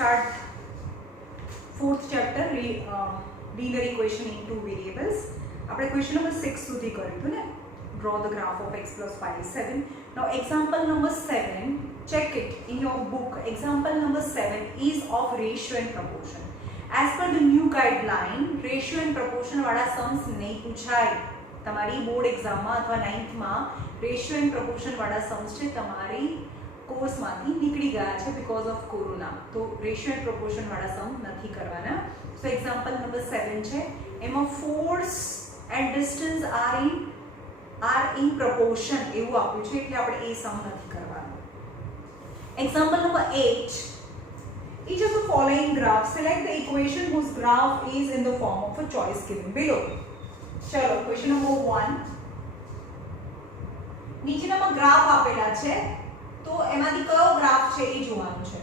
start fourth chapter, linear equation in two variables. આપણે question number 6 સુધી કર્યું હતું ને, draw the graph of x plus y is 7. Now example number 7, check it in your book. Example number 7 is of ratio and proportion. As per the new guideline, ratio and proportion વાળા sums નહીં પૂછાય. તમારી બોર્ડ એક્ઝામમાં અથવા 9th માં ratio and proportion વાળા सम्स છે તમારી કોર્સમાંથી નીકળી ગયા છે બીકોઝ ઓફ કોરોના. તો રેશિયો એન્ડ પ્રોપોર્શન વાળા સમ નથી કરવાના. સો એક્ઝામ્પલ નંબર 7 છે, એમાં force and distance are in proportion એવું આપ્યું છે, એટલે આપણે એ સમ નથી કરવાનો. Example number 8, each of the following graphs, select the equation whose graph is in the form of a choice given below. चलो क्वेश्चन नंबर 1, નીચેનામાં ગ્રાફ આપેલા છે તો એમાંથી કયો ગ્રાફ છે એ જોવાનું છે.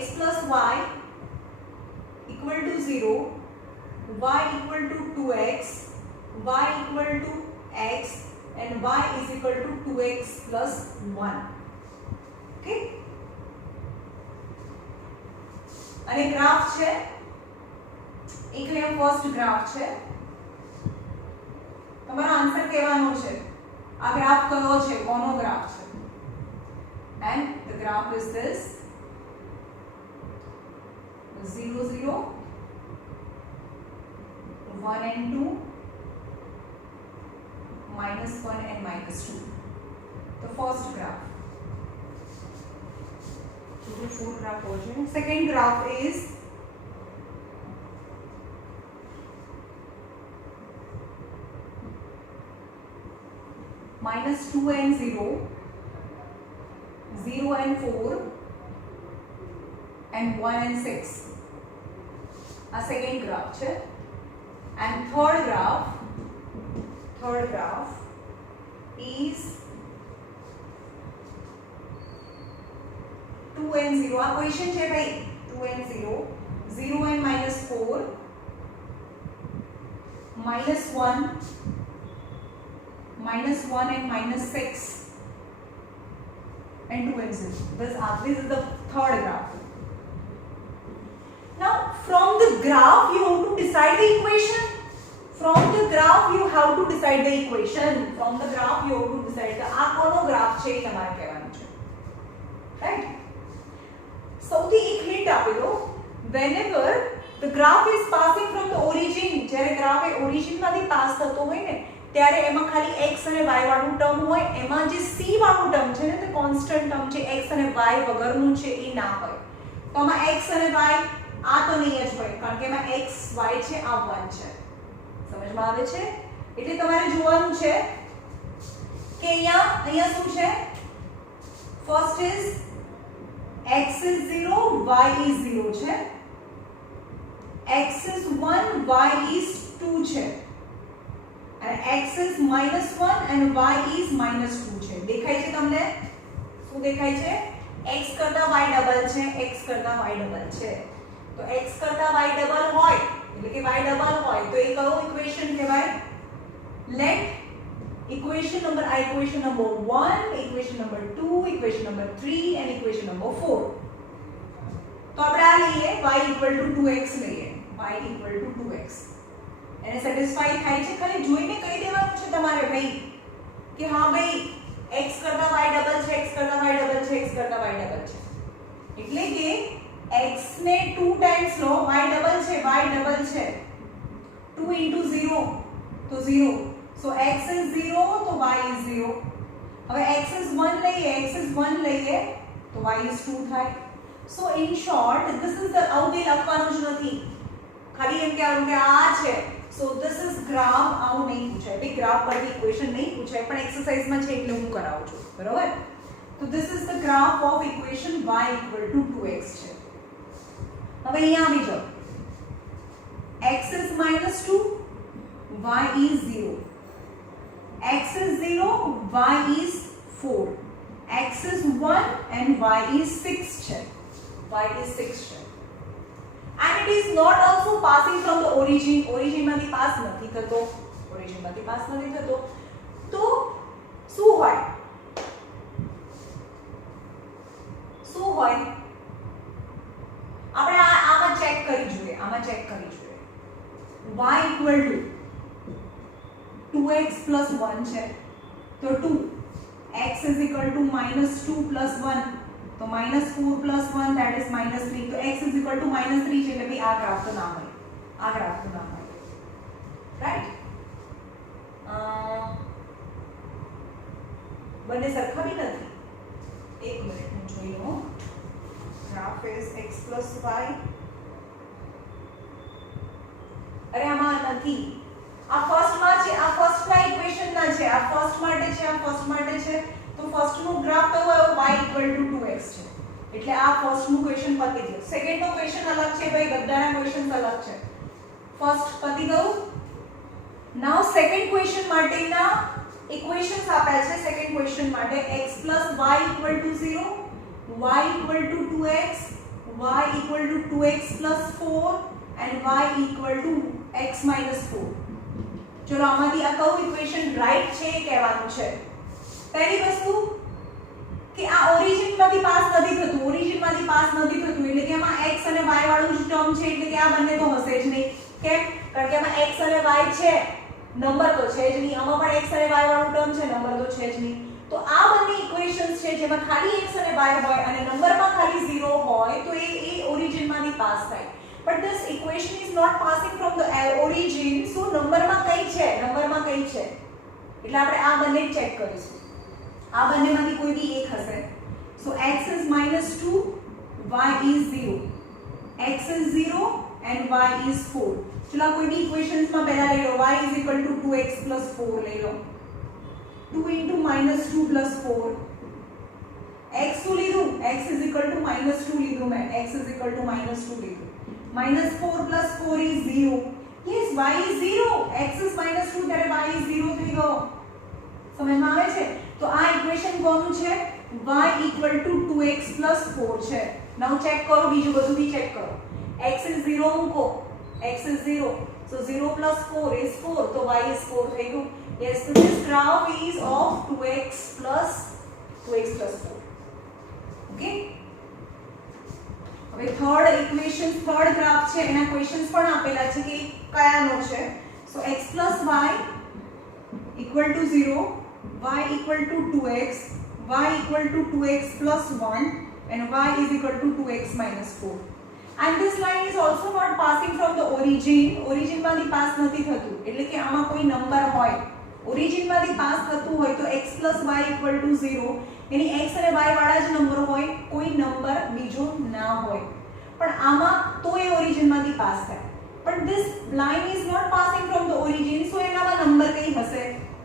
x + y = 0, y = 2x, y = x and y = 2x + 1. ઓકે, અને ગ્રાફ છે એટલે ફર્સ્ટ ગ્રાફ છે. તમારો આન્સર કહેવાનો છે આ ગ્રાફ કયો છે, કોનો ગ્રાફ છે. And the graph is this 0 0 1 and 2 -1 and -2. the first graph. So the fourth graph हो जाए. Second graph is -2 and 0, 0 and 4 and 1 and 6. A second graph છે. And third graph is 2 and 0. આ ક્વેશ્ચન છે ભાઈ, 2 and 0, 0 and -4, -1 -1 and -6 and 2 and 0. This is the third graph. Now from the graph you have to decide the equation. From the graph you have to decide the equation. From the graph you have to decide the આ કોનો ગ્રાફ છે એ તમારે કહેવાનું છે. રાઈટ, સૌથી એક હિન્ટ આપી દો. whenever the graph is passing from the origin, જ્યારે ગ્રાફ એ ઓરિજિન માંથી પાસ થતો હોય ને ત્યારે એમાં ખાલી x અને y વાળું ટર્મ હોય, એમાં જે c વાળું ટર્મ છે ને તે કોન્સ્ટન્ટ ટર્મ છે, x અને y વગરનું છે એ ના હોય. તો આમાં x અને y આ તો નહીં જ હોય, કારણ કે એમાં x y છે, આ 1 છે. સમજમાં આવે છે? એટલે તમારે જોવાનું છે કે અહીંયા શું છે. First is x is 0, y is 0 છે, x is 1, y is 2 છે, and x is -1 and y is -2 છે. દેખાય છે તમને? શું દેખાય છે? x કરતા y ડબલ છે, x કરતા y ડબલ છે. તો x કરતા y ડબલ હોય એટલે કે y ડબલ હોય તો એ કયો ઇક્વેશન કહેવાય? Let equation number 1, equation number 2, equation number 3 and equation number 4. તો આપણે આ લઈએ y = 2x લઈએ, y = 2x. એને સેટિસ્ફાઈ થાય છે? ખાલી જોઈને કહી દેવાનું છે તમારે ભાઈ કે હા ભાઈ x કરતા y ડબલ છે, x કરતા y ડબલ છે, x કરતા y ડબલ છે. એટલે કે x ને 2 ટાઈમ્સ લો, y ડબલ છે, y ડબલ છે, 2 * 0 તો 0. so x is 0 તો y is 0. હવે x is 1 લઈએ તો y is 2 થાય. so in short this is the આવું લખવાનું જ નથી, ખાલી એમ કહેવાનું કે આ છે. so this is graph. આવું નહીં પૂછાય ભાઈ, ગ્રાફ પરથી ઇક્વેશન નહીં પૂછાય, પણ એક્સરસાઇઝમાં છે એટલે હું કરાવું છું, બરાબર? તો this is the graph of equation y = 2x છે. હવે અહીંયા આવી જાઓ, x is -2, y is 0, x is 0, y is 4, x is 1 and y is 6 છે, y is 6 છે. and it is not also passing from the origin. origin માંથી પાસ નથી થતો, તો શું હોય? આમાં ચેક કરી જોઈએ y equal to 2x plus 1 છે તો 2 x ઇઝ ઇક્વલ ટુ -2 પ્લસ 1 તો -4 પ્લસ 1 ધેટ ઇઝ -3 તો x ઇઝ ઇક્વલ ટુ -3 છે એટલે ભાઈ આ ગ્રાફ તો ના હોય આ ગ્રાફ તો ના હોય રાઈટ બંને સરખા બી નથી એક મિનિટ હું જોઈ લઉં graph is x plus y અરે આમાં નથી આ ફર્સ્ટ માં છે આ ફર્સ્ટ ના ઇક્વેશન ના છે આ ફર્સ્ટ માટે છે આ ફર્સ્ટ માટે છે તો ફર્સ્ટ નું ગ્રાફ કયો આવ્યો y ઇક્વલ ટુ 2x છે એટલે આ ફર્સ્ટ નું ક્વેશ્ચન પતી ગયું સેકન્ડ નો ક્વેશ્ચન અલગ છે ભાઈ બધાના ક્વેશ્ચન્સ અલગ છે ફર્સ્ટ પતી ગયું નાઉ સેકન્ડ ક્વેશ્ચન માટેના ઇક્વેશન્સ આપ્યા છે સેકન્ડ ક્વેશ્ચન માટે x y equal to 0 y equal to 2x y equal to 2x 4 and y equal to x minus 4 ચલો આમાંથી આ કયું ઇક્વેશન રાઈટ છે એ કહેવાનું છે પહેલી વસ્તુ કે આ ઓરિજિનમાંથી પાસ નથી થતું એટલે કે આમાં x અને y વાળું જ ટર્મ છે એટલે કે આ બંને તો હશે જ નહીં કેમ કારણ કે આમાં x અને y છે નંબર તો છે જ નહીં આમાં પણ x અને y વાળું ટર્મ છે નંબર તો છે જ નહીં તો આ બંને ઇક્વેશન્સ છે જેમાં ખાલી x અને y હોય અને નંબરમાં ખાલી 0 હોય તો એ ઓરિજિનમાંથી પાસ થાય but this equation is not passing from the origin so નંબરમાં કઈ છે એટલે આપણે આ બંને ચેક કરીશું આ બંનેમાંથી કોઈ બી એક હશે so x is -2 y is 0 x is 0 and y is 4 ચલો કોઈ બી ઇક્વેશન્સ માં પહેલા લઈ લો y is equal to 2x plus 4 લઈ લો 2 into -2 plus 4 x શું લીધું x is equal to -2 લીધું મેં x is equal to -2 લીધું -4 plus 4 is 0 yes y is 0 x is -2 ત્યારે y is 0 થઈ ગયો સમજમાં આવે છે તો આ ઇક્વેશન કોનું છે y equal to 2x plus 4 છે નાઉ ચેક કરો બીજું બધું બી ચેક કરો x is 0 મૂકો x is 0 so 0 plus 4 is 4 તો y is 4 થઈ ગયું yes so this graph is of 2x plus 4 okay હવે થર્ડ ઇક્વેશન થર્ડ ગ્રાફ છે એના ક્વેશ્ચન્સ પણ આપેલા છે કે કયાનો છે સો x y equal to 0 y equal to 2x y equal to 2x plus 1 and y is equal to 2x minus 4 and this line is also not passing from the origin માંથી પાસ નથી થતું એટલે કે આમાં કોઈ નંબર હોય origin માંથી પાસ થતું હોય તો x y equal to 0 यानी x અને y વાળા જ નંબર હોય કોઈ નંબર બીજો ના હોય પણ આમાં તો એ ઓરિજિન માંથી પાસ થાય પણ this line is not passing from the origin so એનામાં નંબર કઈ હશે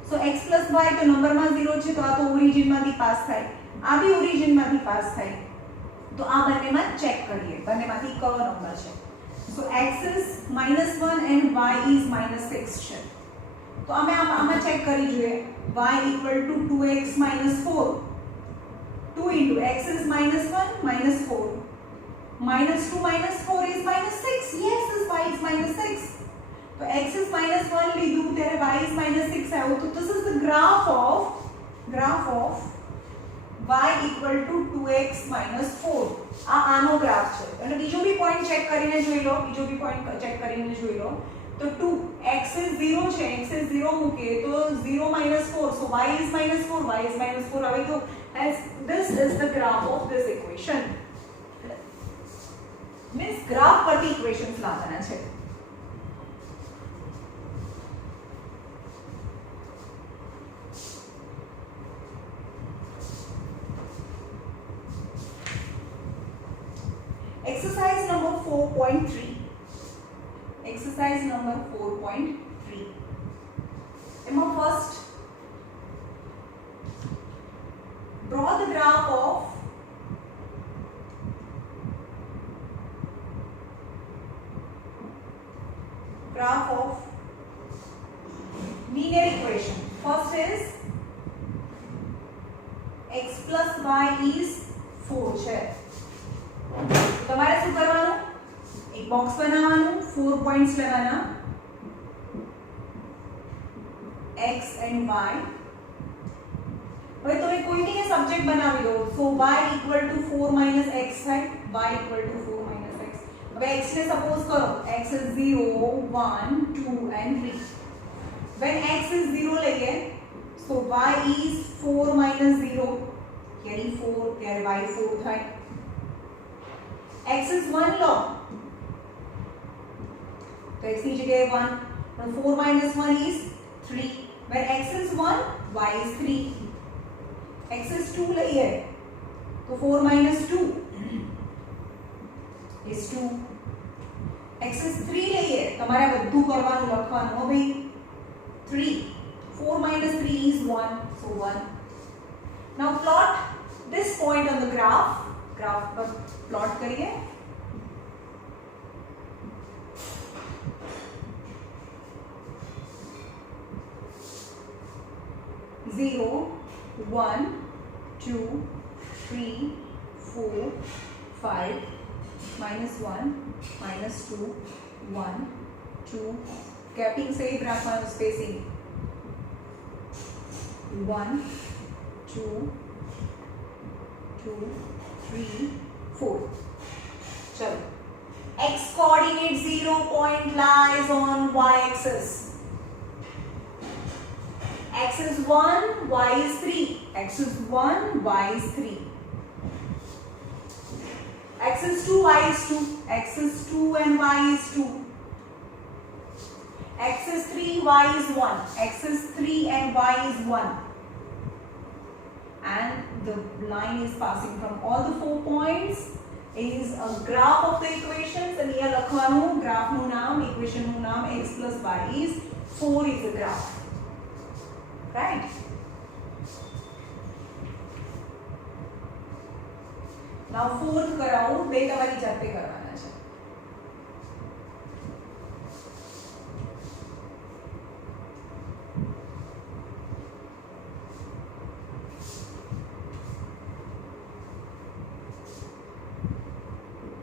so x y તો નંબરમાં 0 છે તો આ તો ઓરિજિન માંથી પાસ થાય આ બી ઓરિજિન માંથી પાસ થાય તો આ બંનેમાં ચેક કરીએ બંનેમાંથી કયો નંબર છે so x is -1 and y is -6 છે તો અમે આમાં ચેક કરી જોઈએ y equal to 2x -4 2 into x is -1 -4 -2 -4 is -6 yes this y is -6 so x is -1 લીધું ત્યારે y is -6 આવ્યું તો this is the graph of y equal to 2x -4 આ આનો ગ્રાફ છે અને બીજો બી પોઈન્ટ ચેક કરીને જોઈ લો તો 2 x is 0 છે x is 0 મૂકે તો 0 -4 so y is -4 આવે તો as this is the graph of this equation means graph પરથી equations લાવવાના છે exercise number 4.3 એમાં first draw the graph of linear equation. First is x plus y is 4 છે તમારે શું કરવાનું એક બોક્સ બનાવવાનું 4 પોઈન્ટ્સ લેવાના x and y હવે તમે કોઈની સબ્જેક્ટ બનાવી દો સો y equal to 4 minus x થાય y equal to 4 minus x अब x ने सपोज करो x is 0 1 2 and 3. When x is 0 लगे so y is 4 minus 0 यानी 4 यानी y 4 था. x is 1 लो तो x की जगह 1 और 4 minus 1 is 3. When x is 1 y is 3. x is 2 લઈએ तो 4 minus 2 is 2. x is 3 લઈએ તમારે બધું કરવાનું લખવાનું હો ભાઈ 3. 4 minus 3 is 1 so 1. Now plot this point on the graph. graph पर plot करिए. Zero, 1, 2, 3, 4, 5, minus 1, minus 2, 1, 2, gapping save रखना spacing 1, 2, 2, 3, 4. चलो x coordinate 0 point lies on y axis. x is 1, y is 3. x is 1, y is 3. x is 2, y is 2. x is 2 and y is 2. x is 3, y is 1. x is 3 and y is 1. And the line is passing from all the 4 points is a graph of the equations. And here લખવાનું graph નું નામ, equation નું નામ x plus y is 4 is the graph. Right? Now fourth कराऊं બે તમારી જાતે કરવાના છે.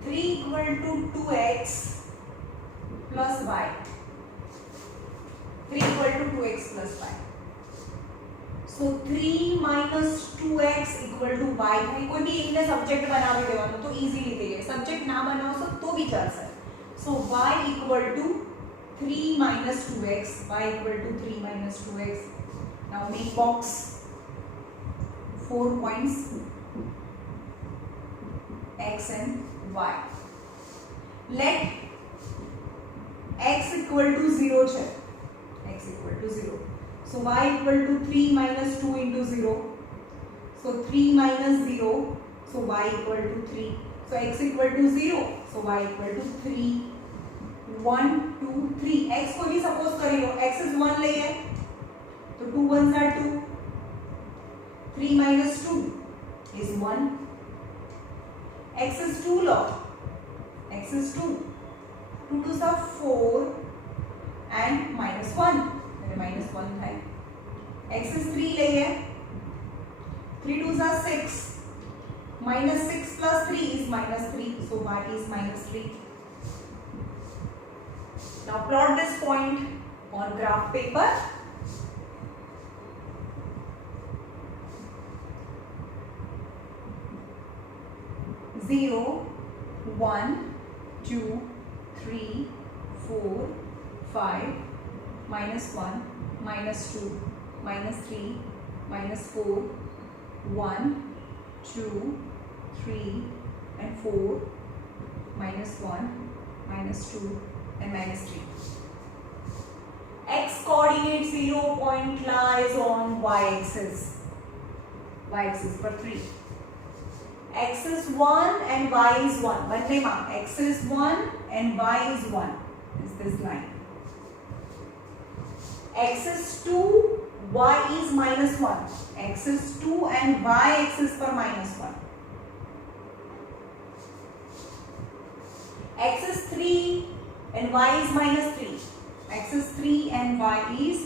Three equal to 2x plus y. 3 equal to 2x plus y. So 3 minus 2x equal to y. कोई भी एक ने सब्जेक्ट बनावी देवानो तो इजीली થઈ જાય. સબ્જેક્ટ ના બનાવશો તો બી ચાલશે. So y equal to 3 minus 2x. y equal to 3 minus 2x. Now make box 4 points x and y. Let x equal to 0 છે. x equal to 0. So y equal to 3 minus 2 into 0. So 3 minus 0. So y equal to 3. So x equal to 0. So y equal to 3. 1, 2, 3. x को भी suppose करी लो. x is 1 लिए तो 2 ones are 2. 3 minus 2 is 1. x is 2 low. x is 2. 2 twos are 4 and minus 1. minus 1 है. x is 3 लिए 3 twos are 6. minus 6 plus 3 is minus 3. So y is minus 3. Now plot this point on graph paper. Zero, 1, 2, 3, 4, 5, minus 1, minus 2, minus 3, minus 4, 1, 2, 3 and 4, minus 1, minus 2 and minus 3. X coordinate 0 point lies on y axis. Y axis for 3. X is 1 and y is 1. બંને માં x is 1 and y is 1 is this line. X is 2, y is minus 1. X is 2 and y axis पर minus 1. X is 3 and y is minus 3. X is 3 and y is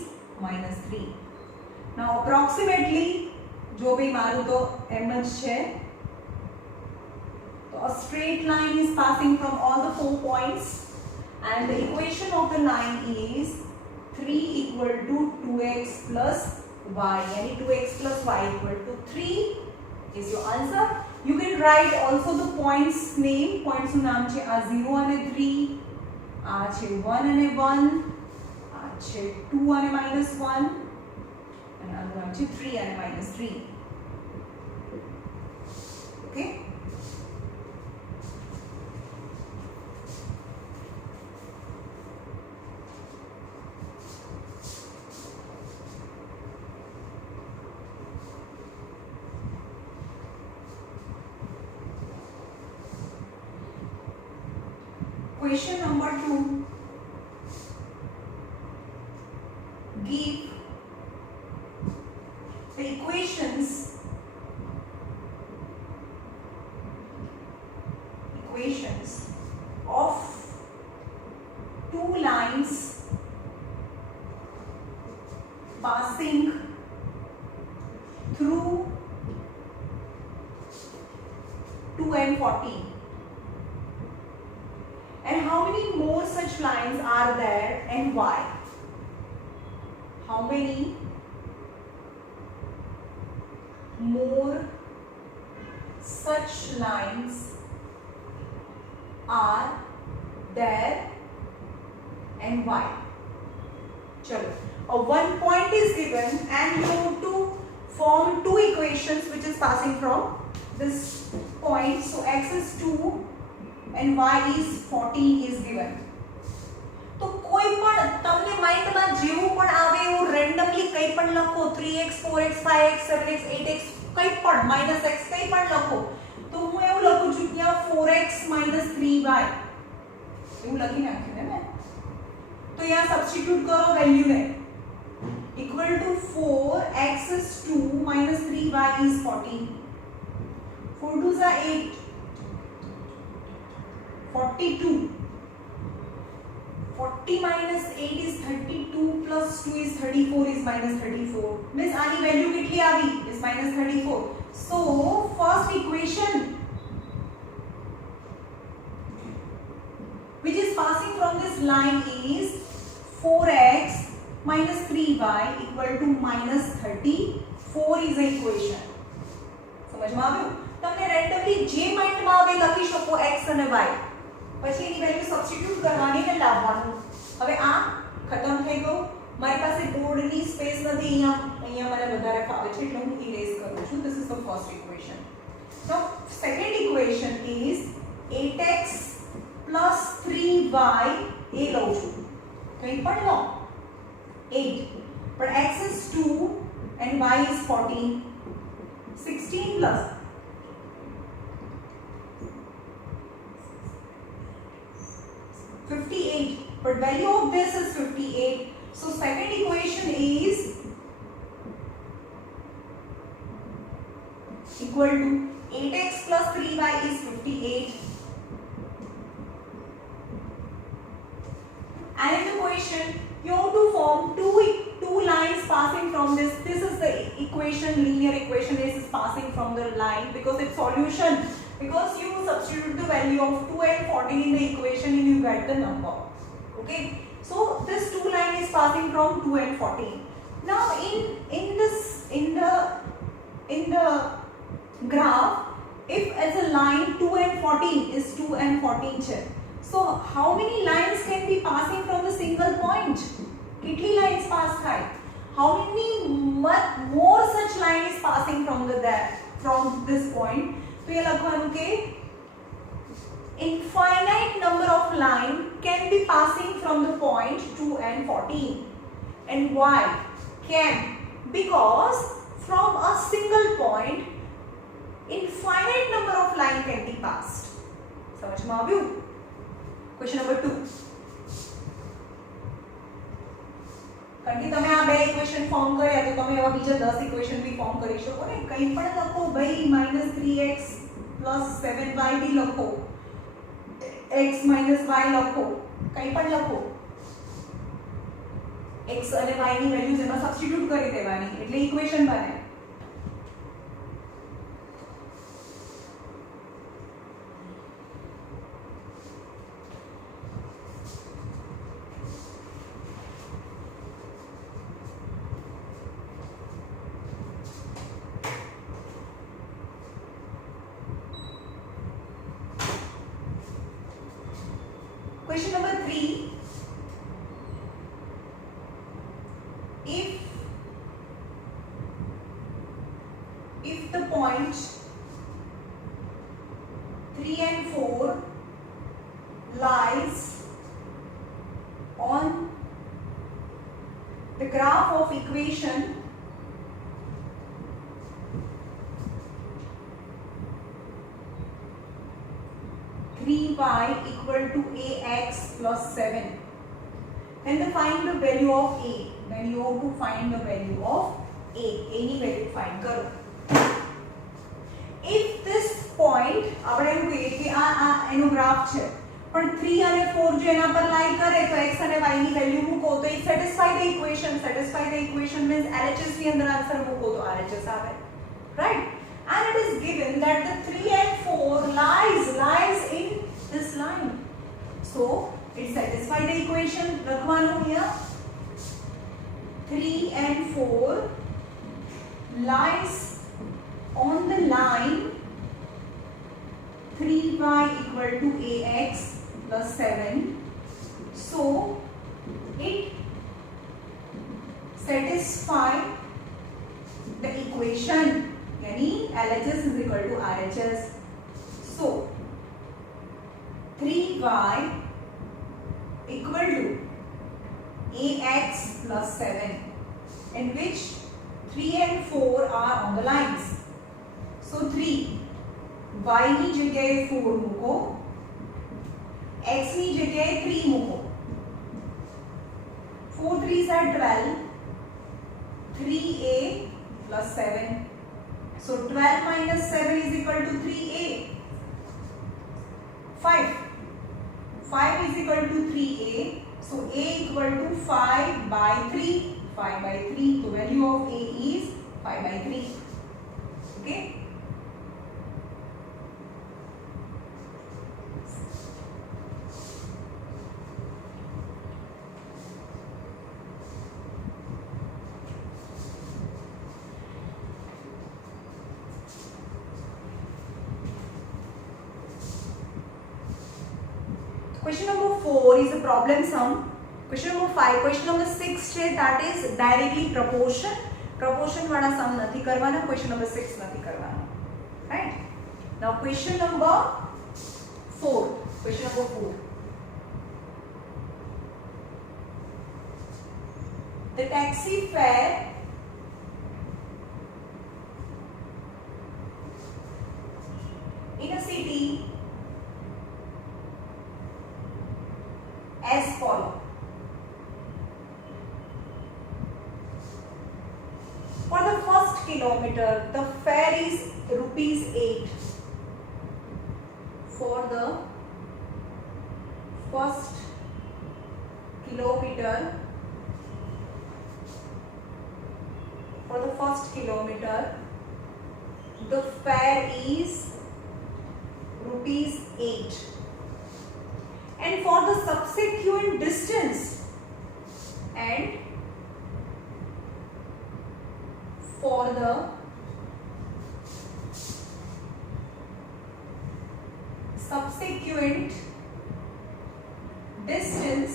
minus 3. Now approximately जो भी मारू तो एम જ છે. So a straight line is passing from all the 4 points and the equation of the line is 3 equal to 2x plus y. यानी 2x plus y equal to 3 is your answer. You can write also the points name. Points નું નામ છે આ 0 અને 3, આ છે 1 અને 1, આ છે 2 અને -1, અને આનું નામ છે 3 અને -3. Okay. Question number 2. Give the equations of two lines passing through 2 and 14. And how many more such lines are there and why? How many more such lines are there and why? Chalo. One point is given and you have to form two equations which is passing from this point. So x is 2 and y is 14 is given. तो कोई पण તમને માઇન્ડ માં જેવું પણ આવે એવું રેન્ડમલી કંઈ પણ લખો 3x 4x 5x 7x 8x કંઈ પણ -x કંઈ પણ લખો તો હું એવું લખું છું ત્યાં 4x - 3y એવું લખી નાખ્યું ને મેં તો यहाँ સબસ્ટિટ્યુટ કરો વેલ્યુ ને equal to 4x is 2 - 3y is 14 4 2s are 8 42 40 minus 8 is 32 plus 2 is 34 is -34 means आनी वैल्यू कितनी आवी is -34 so first equation which is passing from this line is 4x minus 3y equal to -34 is the equation समझ में આવ્યું તમને રેન્ડમલી જે માઇન્ડ માં આવે લખી શકો x અને y પછી એની વેલ્યુ સબસ્ટિટ્યુટ કરવાની ને લાવવાનું હવે આ ખતમ થઈ ગયું મારી પાસે બોર્ડની સ્પેસ નથી અહીંયા મને વધારે ફાવે છે એટલે હું ઇરેઝ કરું છું this is the first equation now second equation is 8x plus 3y એ લઉં છું કંઈ પણ લો 8 but x is 2 and y is 14 16 plus 58 but value of this is 58 so second equation is equal to 8x plus 3y is 58 and in the question you have to form two lines passing from this is the equation linear equation this is passing from the line because it's solution because you substitute the value of 2 and 14 in the equation and you get the number okay so this two line is passing from 2 and 14 now in the graph if as a line 2 and 14 is 2 and 14 છે so how many lines can be passing from the single point કેટલી lines pass થાય how many more such line is passing from this point तो ये लखवानु के infinite number of line can be passing from the point 2 and 14 and why can because from a single point infinite number of line can be passed समझ में આવ્યું question number 2 કારણ કે તમે આ બે ઇક્વેશન ફોર્મ કર્યા તો તમે એવા બીજા 10 ઇક્વેશન બી ફોર્મ કરી શકો ને કંઈ પણ લખો ભાઈ -3x + 7y બી લખો x - y લખો કંઈ પણ લખો x અને y ની વેલ્યુઝ એમાં સબસ્ટિટ્યુટ કરી દેવાની એટલે ઇક્વેશન બને Question number 3. If the point 3 and 4 lies on the graph of equation 3y equal to ax plus 7, then find the value of a. Then you have to find the value of a. Any value find करो. If this point આપણે એવું કહીએ કે આ એનો ગ્રાફ છે પણ 3 અને 4 જો એના પર લાઈ કરે તો x અને y ની વેલ્યુ મૂકો તો it satisfy the equation. Satisfy the equation means LHS ની અંદર આન્સર મૂકો તો RHS આવે, right? And it is given that the 3 and 4 lies in this line. So it satisfy the equation. લખવાનું here 3 and 4 lies on the line 3y equal to ax plus 7. So it satisfy the equation. Yani LHS is equal to RHS. So 3y equal to ax plus 7, in which 3 and 4 are on the lines. So 3 y ની જગ્યાએ 4 મૂકો, x ની જગ્યાએ 3 મૂકો. 4 3s are 12, 3a plus 7. So 12 minus 7 is equal to 3a. 5 is equal to 3a. So a equal to 5 by 3. 5 by 3. So value of a is 5 by 3. Okay. Question number 4 is a problem sum. Question number 5, question number 6 છે that is directly proportion. Proportion વાળા sum નથી કરવાના. Question number 6 નથી કરવાના. Right? Now question number 4. Question number 4. The taxi fare in a city as follow. For the first kilometer, the fare is rupees 8. For the first kilometer, the fare is rupees 8. And for the subsequent distance, and for the subsequent distance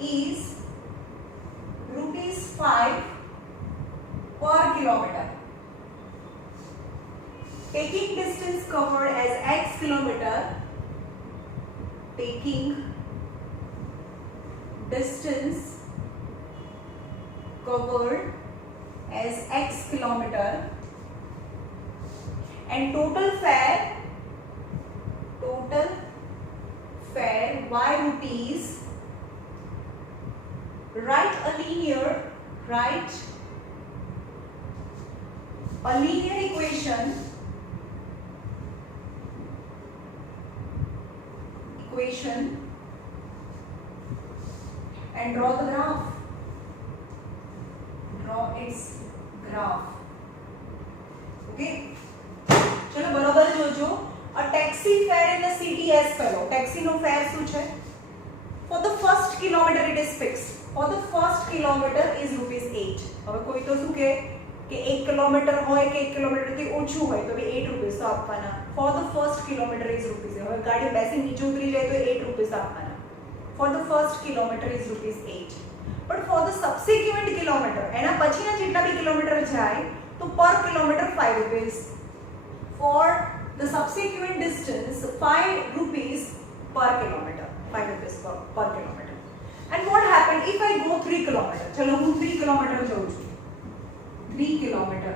is rupees 5 per kilometer. Taking distance covered as x kilometer, taking distance covered as x kilometer, and total fare y rupees. Write a linear equation and draw the graph. Draw its graph. Okay. चलो बराबर जोजो. A taxi fare in a city as follow. Taxi no fare શું છે? For the first kilometer it is fixed. For the first kilometer is rupees 8. હવે કોઈ તો શું કે કે 1 કિલોમીટર હોય કે 1 કિલોમીટરથી ઓછું હોય તો 8 રૂપીસ તો આપવાના. For the first kilometre is rupees. હવે ગાડી બેસી નીચે ઉતરી જાય તો 8 રૂપીસ આપવાના. For the first kilometre is rupees 8. But for the subsequent kilometre, એના પછીના જેટલા બી કિલોમીટર જાય તો પર કિલોમીટર 5 rupees. For the subsequent distance 5 rupees per kilometer. 5 rupees per kilometer. And what happened if I go 3 kilometer? चलो હું 3 kilometer જાઉં છું. 3 kilometer.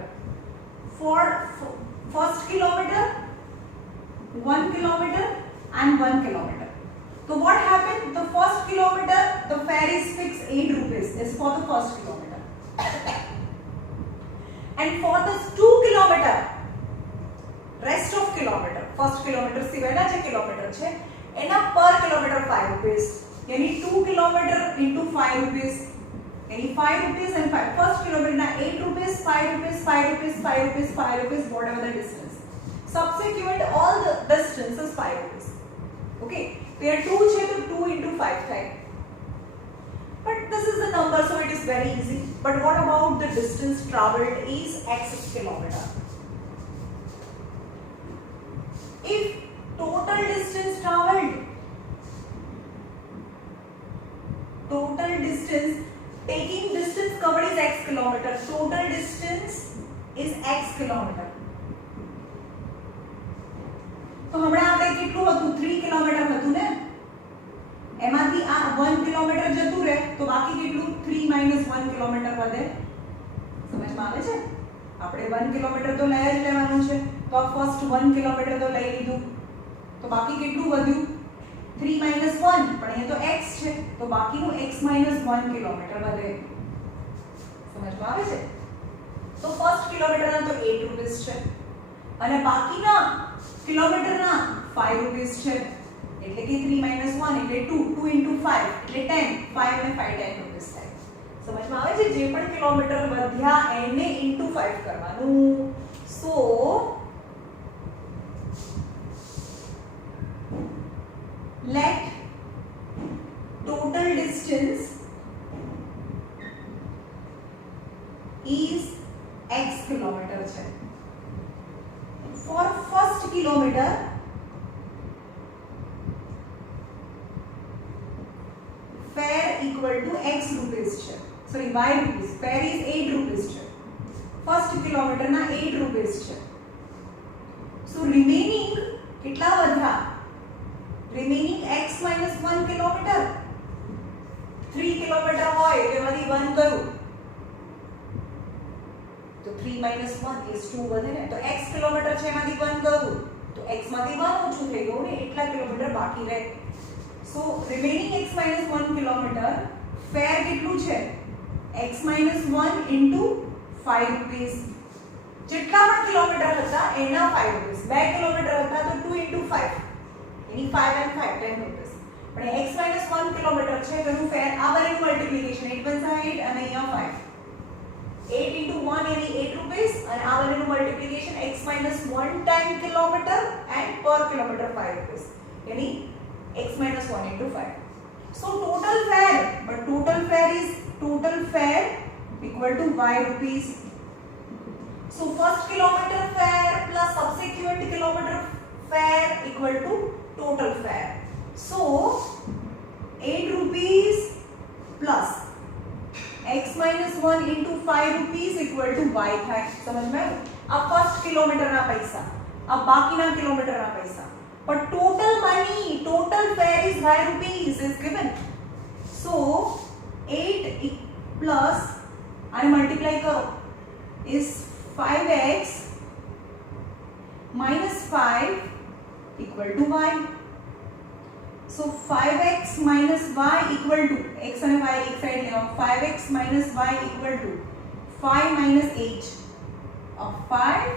For first kilometer, 1 kilometer and 1 kilometer. So what happened? The first kilometer, the fare is fixed 8 rupees. Is for the first kilometer. And for the 2 kilometer, rest of kilometer, first kilometer સિવાયના જે કિલોમીટર છે એના પર કિલોમીટર 5 રૂપીસ. यानी 2 kilometre into 5 rupees, यानी 5 rupees and 5. First kilometer na 8 rupees, 5 rupees, 5 rupees, 5 rupees, 5 rupees, whatever the distance. Subsequent all the distances 5 rupees. Okay, there 2 છે તો 2 into 5 થાય. But this is the number, so it is very easy. But what about the distance traveled is x kilometer? If total distance traveled, total distance, taking distance covered is x kilometer. Total distance is x kilometer. તો હમણાં આપણે કેટલું હતું? 3 કિલોમીટર હતું ને, એમાંથી આ 1 કિલોમીટર જતું રહે તો બાકી કેટલું? 3 - 1 કિલોમીટર વધે. સમજમાં આવે છે? આપણે 1 કિલોમીટર તો લઈ જ લેવાનું છે, તો આ ફર્સ્ટ 1 કિલોમીટર તો લઈ લીધું, તો બાકી કેટલું વધ્યું? 3 - 1, પણ એ તો x છે તો બાકીનું x - 1 કિલોમીટર વધે. સમજમાં આવે છે? તો ફર્સ્ટ કિલોમીટરના તો 8 રૂપીસ છે અને બાકીના કિલોમીટરના 5 રૂપીસ છે, એટલે કે 3 - 1 એટલે 2, 2 into 5 એટલે 10, 5 અને 5 10 રૂપીસ થાય. સમજમાં આવે છે? જે પણ કિલોમીટર વધ્યા એને into 5 કરવાનું. સો let total distance is x kilometer છે. For first kilometer, fare equal to x rupees છે. Sorry, y rupees. Fare is 8 rupees છે. First kilometer ના 8 rupees છે. So remaining કેટલા વધ્યા? Remaining x minus 1 kilometer. 3 kilometer હોય એટલે એમાંથી 1 કરું તો 3 minus 1 is 2 વધે ને, તો x કિલોમીટર છે એમાંથી 1 કરું તો x માંથી 1 ઓછું થઈ ગયું ને, એટલા કિલોમીટર બાકી રહે. સો remaining x minus 1 kilometer, fare કેટલું છે? x minus 1 into 5 rupees. જેટલા પણ કિલોમીટર હતા એના 5 rupees. 2 કિલોમીટર હતા તો 2 into 5, यानी 5 and 5 10 rupees. પણ x minus 1 કિલોમીટર છે તો એનું ફેર આ બંનેનું મલ્ટીપ્લિકેશન 8 1 8 અને અહીંયા 5. 8 into 1 यानी 8 rupees અને આ બંનેનું multiplication x minus 1 time kilometer and per kilometer 5 rupees. यानी x minus 1 into 5. So total fare, but total fare equal to y rupees. So first kilometer fare plus subsequent kilometer fare equal to total fare. So 8 rupees plus x minus 1 into 5 rupees equal to y થાય. સમજ में? अब first kilometre ना पैसा, अब बाकी ना किलोमीटर ना पैसा, but total money, total fare is y rupees is given. So 8 plus I multiply करो is 5x minus 5 equal to y. So 5x minus y equal to x and y एक साइड ले आओ. 5x minus y equal to 5 minus 8 of 5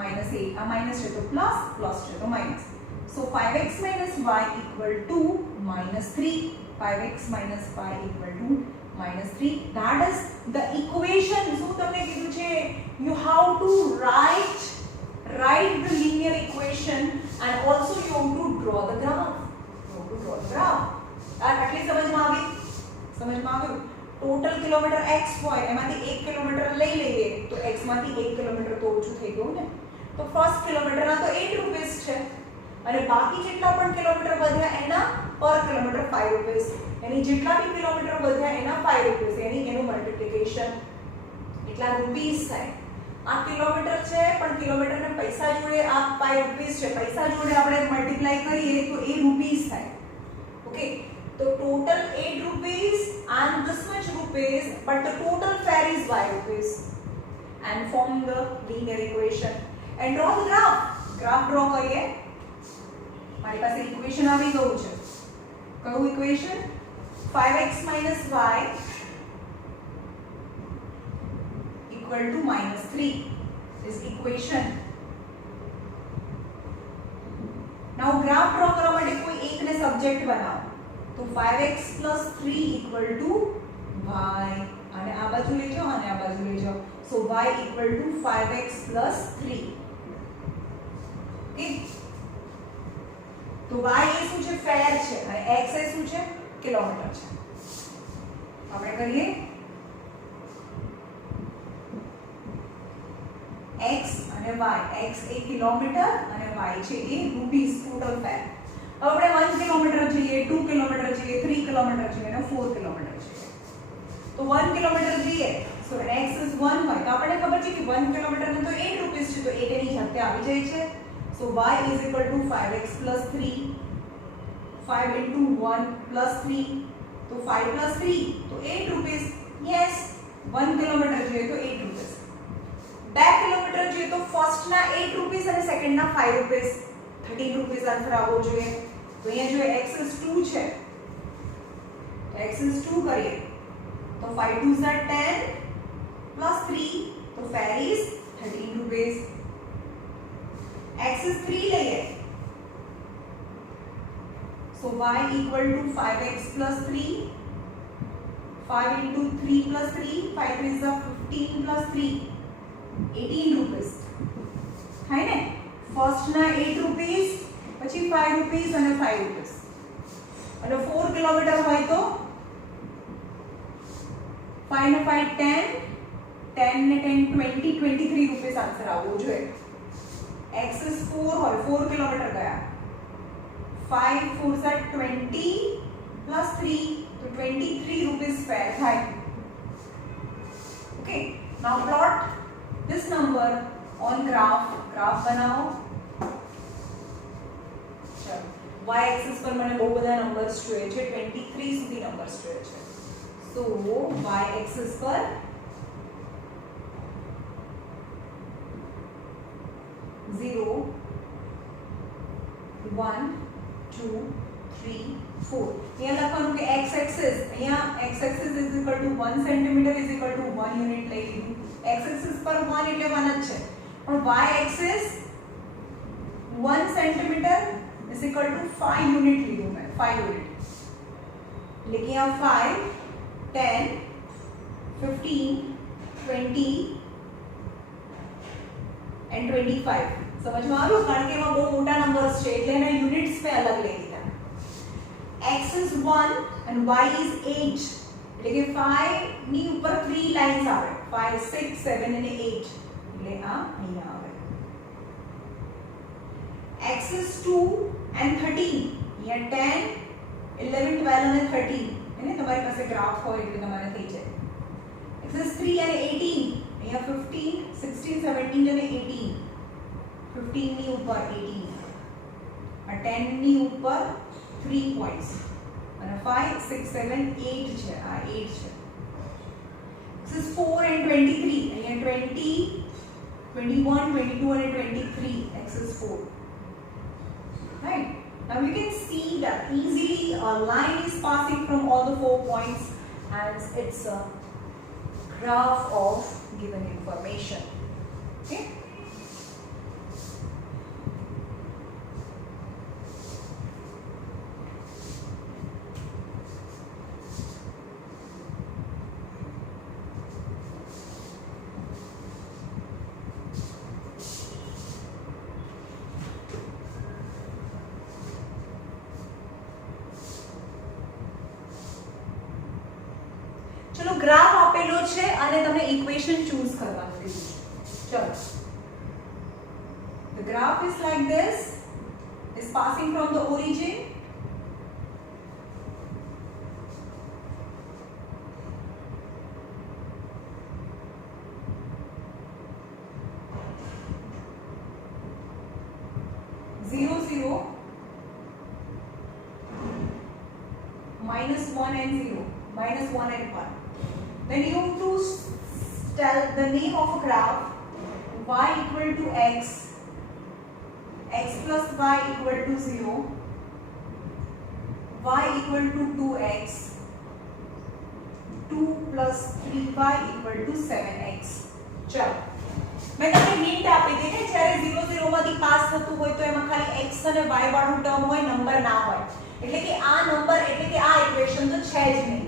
minus 8. A minus है तो plus, plus है तो minus. So 5x minus y equal to minus 3. 5x minus y equal to minus 3. That is the equation. So तुमने किधर छे? You have to write the linear equation and also you have to draw the graph. At least समझ में आ गई? Total kilometre x હોય એમાંથી 1 કિલોમીટર લઈ લઈએ તો x માંથી 1 કિલોમીટર તો ઓછું થઈ ગયું ને, તો ફર્સ્ટ કિલોમીટરના તો 8 રૂપીસ છે અને બાકી જેટલા પણ કિલોમીટર વધ્યા એના પર કિલોમીટર 5 રૂપીસ, એની જેટલા બી કિલોમીટર વધ્યા એના 5 રૂપીસ, એનું મલ્ટીપ્લિકેશન એટલા રૂપીસ થાય. આ કિલોમીટર છે પણ કિલોમીટરને પૈસા જોડે આ 5 રૂપીસ છે, પૈસા જોડે આપણે મલ્ટીપ્લાય કરીએ તો એ રૂપીસ થાય. ઓકે, તો ટોટલ 8 rupees and this much rupees, but the total fare is 5 rupees, and form the linear equation and draw the graph. Graph draw કરીએ. મારી પાસે ઇક્વેશન આવી ગયું છે. કયું equation? 5x - y equal to -3 is equation. now graph draw કરવા માટે કોઈ એકને સબ્જેક્ટ બનાવો. તો 5x + 3 equal to y, અને આ બાજુ લઈ જાઓ અને આ બાજુ લઈ જાઓ, so y equal to 5x + 3. ઓકે, તો y એ શું છે? ફેર છે, અને x એ શું છે? કિલોમીટર છે. આપણે કરીએ x અને y. x એ કિલોમીટર અને y છે એ રૂપીસ, ટોટલ ફેર. હવે આપણે 1 કિલોમીટર જઈએ, 2 કિલોમીટર જઈએ, 3 કિલોમીટર જઈએ અને 4 કિલોમીટર જઈએ. તો 1 કિલોમીટર જઈએ so x is 1 હોય તો આપણને ખબર છે કે 1 કિલોમીટર ને તો 8 રૂપીસ છે, તો 8 એની જાતે આવી જાય છે. so y is equal to 5x + 3, 5 into 1 + 3, તો 5 + 3 તો 8 રૂપીસ. yes, 1 કિલોમીટર જોઈએ તો 8 રૂપીસ. 2 કિલોમીટર જોઈએ તો ફર્સ્ટ ના 8 રૂપીસ અને સેકન્ડ ના 5 રૂપીસ, 13 રૂપીસ આન્સર આવવો જોઈએ. તો અહીંયા જો x is 2 છે તો x is 2 કરીએ તો 5 2s are 10 plus 3 તો fare is 13 rupees. x is 3 લઈએ so y equal to 5x + 3, 5 into 3 plus 3, 5 3s are 15 plus 3, 18 rupees થાય ને. ફર્સ્ટ ના 8 રૂપીસ, પછી 5 રૂપીસ અને 5 રૂપીસ, અને 4 કિલોમીટર હોય તો 5 ને 5 10, 10 ને 10 20, 23 રૂપીસ આન્સર આવવો જોઈએ. x is 4 હોય, 4 કિલોમીટર ગયા, 5 4s are 20 plus 3 તો 23 રૂપીસ ફેર થાય. Okay, now plot this number on graph. બનાવો. ચલો, y axis પર મને બહુ બધા નંબર્સ જોઈએ છે, 23 સુધી નંબર્સ જોઈએ છે. so y axis પર 0 1 2 3 4. અહીંયા લખવાનું કે x axis, અહીંયા x axis is equal to 1 cm is equal to 1 unit લઈ લીધું. x axis પર 1 એટલે 1 જ છે, પણ y axis 1 cm is equal to 5 unit લીધું મેં, 5 unit. એટલે કે આ 5 10 15 20 and 25 સમજમાં આવ્યું? કારણ કે એમાં બહુ મોટા નંબર્સ છે એટલે એના યુનિટ્સ મેં અલગ લઈ લીધા. x is 1 and y is 8, એટલે કે 5 ની ઉપર 3 લાઇન્સ આવે, 5 6 7 અને 8, એટલે આ અહીંયા આવે. x is 2 and 13, અહીંયા 10 11 12 અને 13, એને તમારી પાસે ગ્રાફ હોય એટલે તમારે થઈ જાય. x is 3 અને 18, અહીંયા 15 16 17 અને 18, 15 ની ઉપર 18, આ 10 ની ઉપર 3 પોઈન્ટ્સ, અને 5 6 7 8 છે, આ 8 છે. this is 4 and 23, અહીંયા 20 21 22 અને 23, x is 4. right, now you can see that easily a line is passing from all the 4 points and it's a graph of given information. Okay, ચલો ગ્રાફ આપેલો છે અને તમને ઇક્વેશન ચૂઝ કરવાનું કીધું છે. ચલો, the graph is like this, is passing from the origin zero zero minus 1 and 0 minus 1 and 1. Then you have to tell the name of a graph. Y equal to x, x plus y equal to 0, y equal to 2x, 2 plus 3y equal to 7x. चलो, मैं તમને હિન્ટ આપી દે કે જ્યારે 0 0 માંથી પાસ થતું હોય તો એમાં ખાલી x અને y વાળું ટર્મ હોય, નંબર ના હોય. એટલે કે આ નંબર એટલે કે આ ઇક્વેશન તો છે જ નહીં.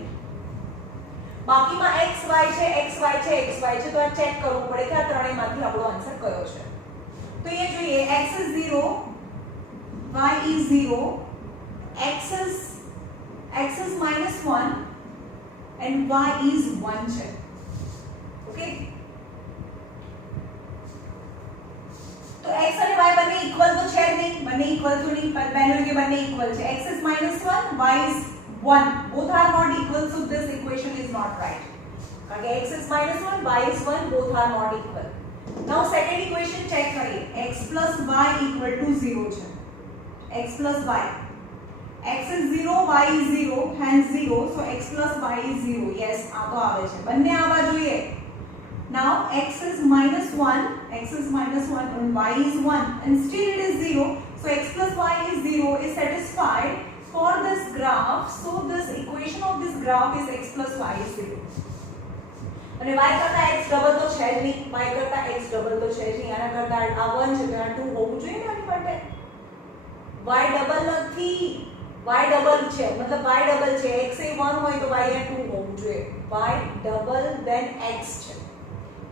બાકીમાં x y છે, x y છે, x y છે, તો આ ચેક કરવું પડે કે આ ત્રણેયમાંથી આપણો આન્સર કયો છે. તો એ જોઈએ, x is 0, y is 0, x is minus 1 and y is 1 છે. ઓકે, तो x અને y બંને ઇક્વલ તો છે જ નહીં, બંને ઇક્વલ તો નહીં, પહેલું કે બંને ઇક્વલ છે. x is minus 1, y is 1, both are not equal, so this equation is not right. કારણ કે x is minus 1, y is 1, both are not equal. Now second equation check કરીએ, x plus y equal to 0 છે. x plus y, x is 0, y is 0, hence 0, so x plus y is 0. yes, આ તો આવે છે, બંને આવવા જોઈએ. Now x is minus 1 and y is 1 and still it is 0, so x plus y is 0 is satisfied for this graph, so this equation of this graph is x plus y is 0. અને y કરતા x double તો છે જ નહીં, y કરતા x double તો છે જ નહીં, આના કરતા આ 1 છે તો આ 2 હોવું જોઈએ ને આની માટે. y ડબલ નથી, y ડબલ છે, મતલબ y ડબલ છે, x એ 1 હોય તો y એ 2 હોવું જોઈએ. y ડબલ then x છે.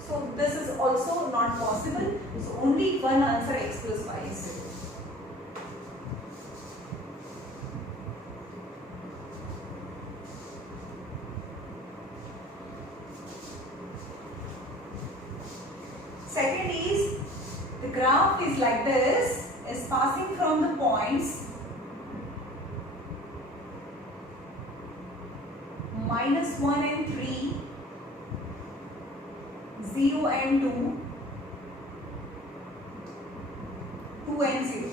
So this is also not possible. So only one answer, x plus y is 0. Second is, the graph is like this, is passing from the points minus 1 and 3, 0 and 2, 2 and 0.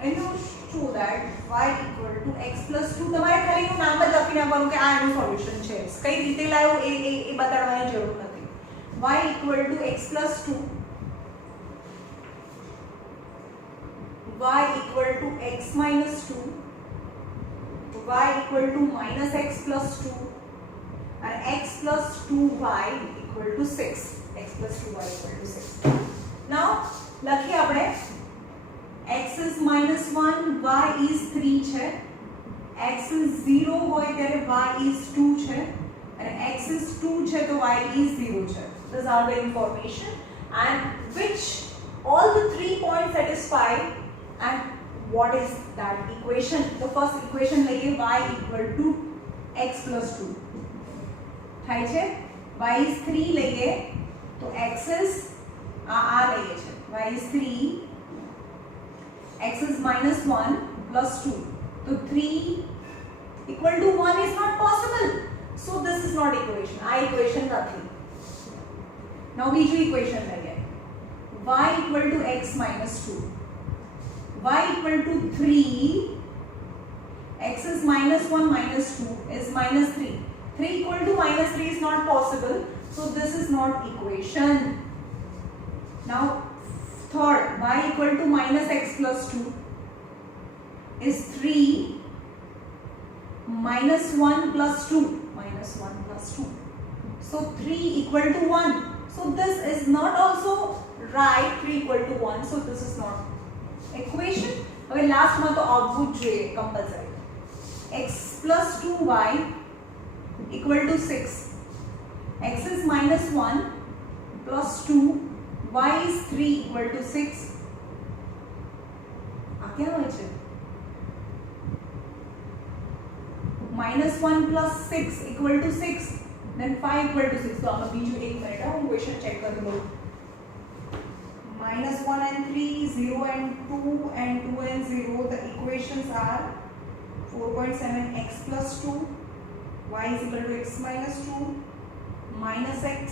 And you show that y equal to x plus 2. તમારે ખાલી એનું નામ જ લખી નાખવાનું કે આ એનું સોલ્યુશન છે. કઈ રીતે લાવ્યો એ બતાડવાની જરૂર નથી. y equal to x plus 2, y equal to x minus 2, y equal to minus x plus 2 and x plus 2y equal to 6. x plus 2y equal to 6. Now લખીએ આપણે, x is minus 1, y is 3 છે, x is 0 હોય ત્યારે y is 2 છે અને x is 2 છે તો y is 0 છે. These are the information and which all the 3 points satisfy. And what is that equation? The first equation લઈએ, y equal to x plus 2 થાય છે. y is 3 લઈએ તો x is આ લઈએ છે, y is 3, x is minus 1 plus 2, so 3 equal to 1 is not possible, so this is not equation. આ equation નથી. Now બીજું equation લઈએ, y equal to x minus 2, y equal to 3, x is minus 1 minus 2 is minus 3. 3 equal to minus 3 is not possible, so this is not equation. Now third, y equal to minus x plus 2 is 3 minus 1 plus 2, minus 1 plus 2, so 3 equal to 1, so this is not also right. 3 equal to 1, so this is not equation. હવે લાસ્ટ માં તો આવવું જ જોઈએ compulsory. x plus 2y equal to 6, x is minus 1 plus 2, y is 3 equal to 6. આ ક્યાં હોય છે? minus 1 plus 6 equal to 6, then 5 equal to 6. तो આપણે બીજું એક મિનિટ હું ક્વેશ્ચન ચેક કરી લઉં. -1 and 3, 0 and 2 and 2 and 0. The equations are 4.7x plus 2, y is equal to x minus 2, minus x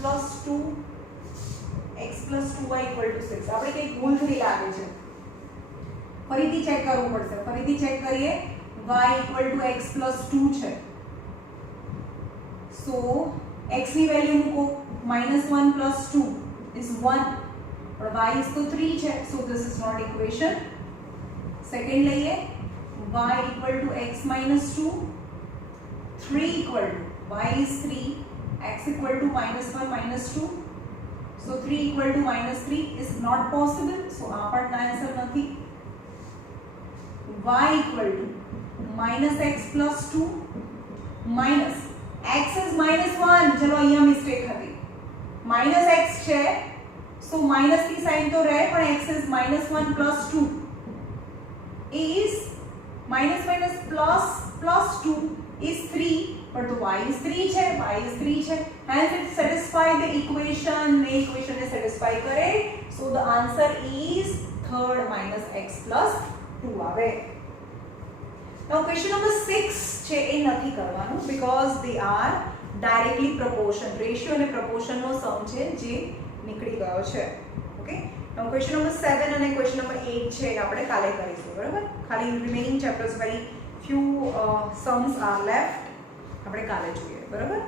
plus 2, x plus 2y equal to 6. આપણે કંઈક ભૂલ થઈ લાગે છે. ફરીથી ચેક કરવું પડશે. ફરીથી ચેક કરીએ. y equal to x plus 2 છે. So x ની વેલ્યુ મૂકો. -1 plus 2 is 1. और y is तो 3 છે. So this is not equation. Second લઈએ. y equal to x minus 2. 3 equal to y is 3. X equal to -1 minus 2. So 3 equal to -3 is not possible. So આ પણ આન્સર નથી. y equal to -x plus 2 minus x is -1. ચલો અહીંયા મિસ્ટેક હતી. -x છે. So minus की साइन तो रहे पर x is -1 plus 2 is minus plus 2 is 3 but the y is 3 છે. y is 3 છે. Hence it satisfy the equation. the equation is satisfy करे. So the answer is third minus x plus 2 આવે. Now question number 6 છે એ નથી કરવાનું because they are directly proportion. ratio અને proportion નો sum છે જે નીકળી ગયો છે. ઓકે. now question number 7 અને question number 8 છે એ આપણે કાલે કરીશું. બરાબર. ખાલી remaining chapters very few sums are left. આપણે કાલે જોઈએ. બરાબર.